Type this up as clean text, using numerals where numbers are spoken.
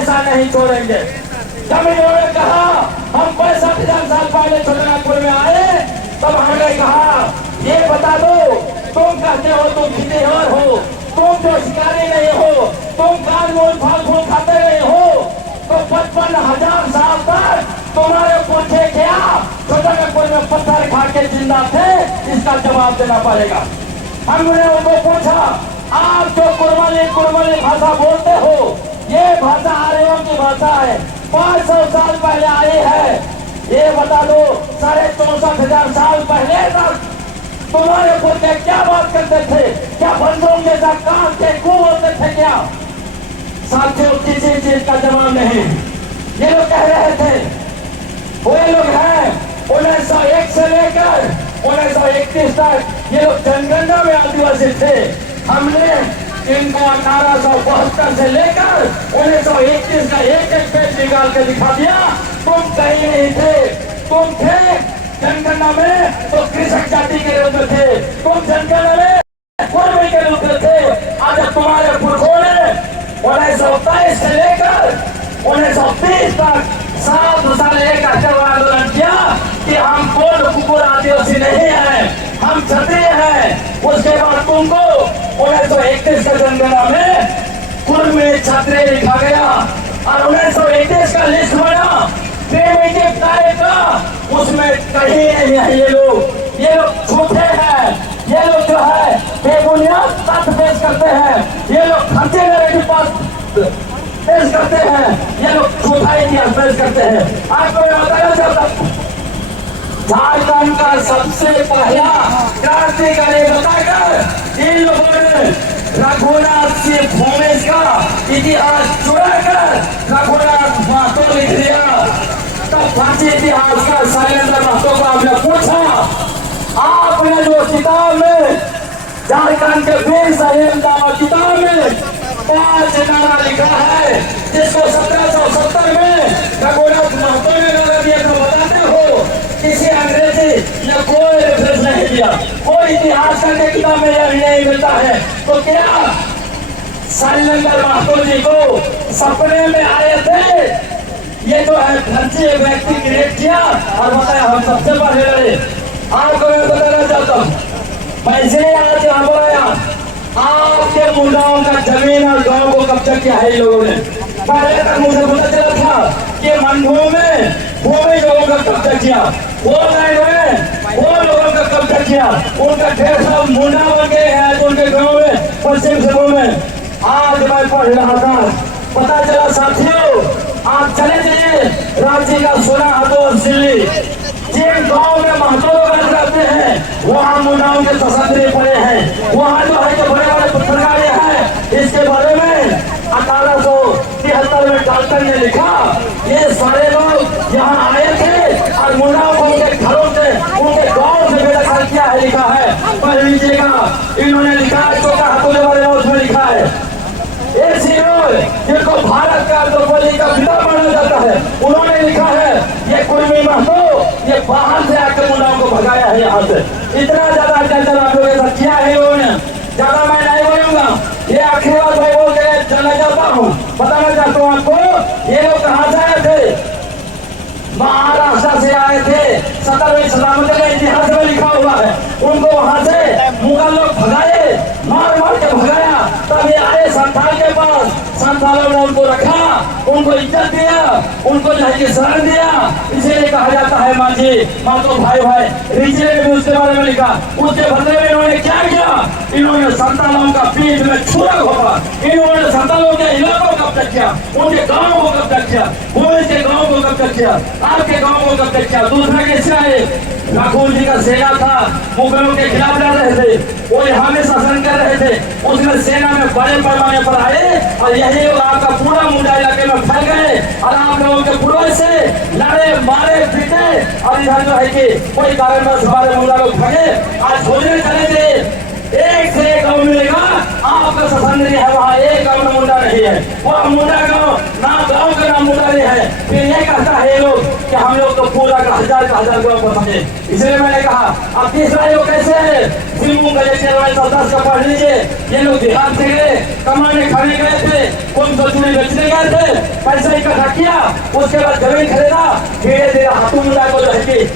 ऐसा नहीं छोड़ेंगे। जब इन्होंने कहा हम 65,000 साल पहले छोटानागपुर में आए, तब हमने कहा ये बता दो, तुम कहते हो तुम खिदेहर हो, तुम जो शिकारी नहीं हो, तुम कानून फल फूल खाते नहीं हो, तो 55,000 साल तक तुम्हारे पुरखे क्या छोटानागपुर में पत्थर खा के जिंदा थे? इसका जवाब देना पड़ेगा। हमने उनको पूछा, आप जो कुर्बानी भाषा बोलते हो, ये भाषा आर्यों की भाषा है, 500 साल पहले आई है। ये बता दो 64,500 साल पहले तक तुम्हारे पुरखे क्या बात करते थे? क्या बंदों के साथ कान के कू होते थे क्या? साथियों, किसी चीज का जवाब नहीं। ये लोग कह रहे थे, वे लोग हैं 1901 से लेकर 1931 तक ये लोग जनगणना में आदिवासी थे। हमने इनको 1872 से लेकर 1931 का एक एक पेज निकाल के दिखा दिया। तुम कहीं नहीं थे, तुम थे जनगणना में तो कृषक जाति के रूप में थे, तुम जनगणना में कुर्मी के रूप में थे। आज तुम्हारे पुरखों ने 1923 से लेकर 1930 तक 7 साल एक आंदोलन किया कि हम कोल कुकुर आदिवासी नहीं है, हम क्षत्रिय हैं। उसके बाद तुमको 1931 का जनगणना में कुर्मी क्षत्रिय लिखा गया और 1931 का लिस्ट बना प्रीमिटिव टाइप का, उसमें कहीं नहीं है। ये लोग झूठे हैं, ये लोग जो है बेबुनियाद तथ्य पेश करते हैं, ये लोग खर्चे नैरेटिव पेश करते हैं, ये लोग झूठा इतिहास पेश करते हैं। आपको मैं बताना चाहता हूँ, झारखंड का सबसे पहला क्रांतिकारी बताकर इन लोगों ने रघुनाथ सिंह भूमेश का इतिहास चुराकर रघुनाथ महतो लिख दिया। तब फांसी इतिहास का शैलेंद्र महतो को आपने पूछा, आपने जो किताब में झारखंड के वीर साहिब नामक किताब में 5 नारा लिखा है, जिसको 1770 में रघुनाथ महतो ने नारा दिया था, बताते हो किसी अंग्रेजी या कोई रेफरेंस नहीं दिया, कोई इतिहास का किताब में यह नहीं मिलता है। तो क्या शैलेंद्र महतो जी को सपने में आए थे? ये जो है फर्जी व्यक्ति क्रिएट किया और बताया हम सबसे पहले लड़े। आपको मैं बताना चाहता हूँ, पैसे आज यहाँ बुलाया, आपके मुंडाओं का जमीन और गांव को कब्जा किया है लोगों ने। पहले तक मुझे पता चला था कि मनभू में भूमि लोगों का कब्जा किया, वो लैंड में वो लोगों का कब्जा किया, उनका ढेर सारा मुंडा बन गए हैं तो उनके गाँव में पश्चिम जिलों में। आज मैं पढ़ रहा था, पता चला साथियों, आप चले जाइए रांची का सोना हाथों दिल्ली, जिन गाँव में महतो लोग रहते हैं वहाँ मुंडाओं के तस्वीरें पड़े हैं, वहाँ जो है बड़े बड़े पत्रकार हैं। इसके बारे में 1873 में डॉक्टर ने लिखा, ये सारे लोग यहाँ आए थे और मुंडाओं को उनके घरों से उनके गाँव से बेदखल किया है, लिखा है। पढ़ लीजिएगा, इन्होंने लिखा है, छोटा हाथों के बारे में उसमें लिखा है। जिनको भारत का द्रौपदी का पिता माना जाता है, उन्होंने लिखा है ये कुर्मी महतो ये बाहर से आकर मुंडाओं को भगाया है यहाँ से। इतना ज्यादा अत्याचार आप लोगों के साथ किया है इन्होंने, ज्यादा मैं नहीं बोलूंगा। ये आखिरी बात मैं बोल के चलना चाहता हूँ, बताना चाहता हूँ आपको, ये लोग कहाँ से आए थे? महाराष्ट्र से आए थे। 17वीं सलामती का इतिहास में लिखा हुआ है, उनको वहां से मुगल लोग भगाए, मार मार के भगाया। तब ये आए संथाल के पास, संथालों ने उनको रखा, उनको इज्जत दिया, उनको जो है कि शरण दिया। इसीलिए कहा जाता है मांझी मातो भाई भाई। रीजले ने भी उसके बारे में लिखा, उसके बदले में इन्होंने क्या किया? इन्होंने संतालों का पीठ में छुरा घोपा, इन्होंने संतालों के इलाकों को कब्जा किया, उनके गाँव को कब्जा किया, भूमि के गाँव को कब्जा किया, आपके गाँव को कब्जा किया। दूसरा कैसे आए? राघोल जी का सेना था, मुगलों के खिलाफ लड़ रहे थे, वो यहाँ में शासन कर रहे थे, उसमें सेना में बड़े पैमाने पर आए और यही लोग आपका पूरा मुंडा इलाके में फैल गए और आप लोगों के पूर्वज से लड़े मारे पीटे और इधर जो है कि कोई कारणवश हमारे मुंडा लोग भगे। आज खोजने चले थे, एक से एक गाँव मिलेगा, आपका शासन नहीं है, वहाँ एक गाँव में मुंडा नहीं है, वह मुंडा गाँव ना गाँव का नाम मुंडा नहीं है। फिर ये कहता है ये लोग कि हम लोग तो पूरा का हजार गाँव को समझे। इसलिए मैंने कहा अब तीसरा लोग कैसे है? फिल्मों का जैसे का पढ़ लीजिए, ये लोग बिहार से गए, कमाने खाने गए थे, कोई हम तो चूड़ी बेचने गए थे, पैसा इकट्ठा किया, उसके बाद जमीन खरीदा,